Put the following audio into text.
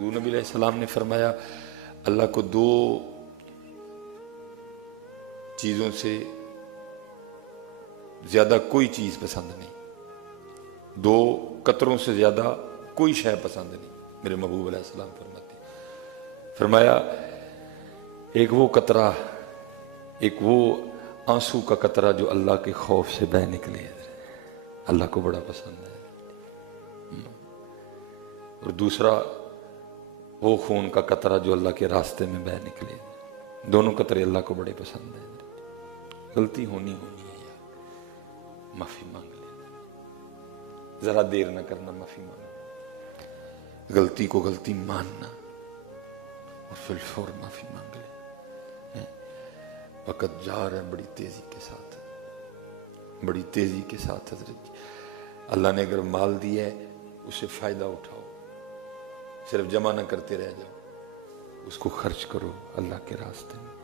نبی علیہ السلام نے فرمایا اللہ کو دو چیزوں سے زیادہ کوئی چیز پسند نہیں، دو قطروں سے زیادہ کوئی شے پسند نہیں۔ میرے محبوب علیہ السلام فرمایا ایک وہ قطرہ، ایک وہ آنسو کا قطرہ جو اللہ کے خوف سے بہہ نکلے، اللہ کو بڑا پسند ہے، اور دوسرا وہ خون کا قطرہ جو اللہ کے راستے میں بہہ نکلے۔ دونوں قطرے اللہ کو بڑے پسند ہیں۔ غلطی ہونی ہے یار، معافی مانگ لے، ذرا دیر نہ کرنا، معافی مانگ، غلطی کو غلطی ماننا اور فی الفور معافی مانگ لے۔ وقت جا رہا ہے بڑی تیزی کے ساتھ، بڑی تیزی کے ساتھ حضرت جی۔ اللہ نے اگر مال دیا ہے اسے فائدہ اٹھاؤ، صرف جمع نہ کرتے رہ جاؤ، اس کو خرچ کرو اللہ کے راستے میں۔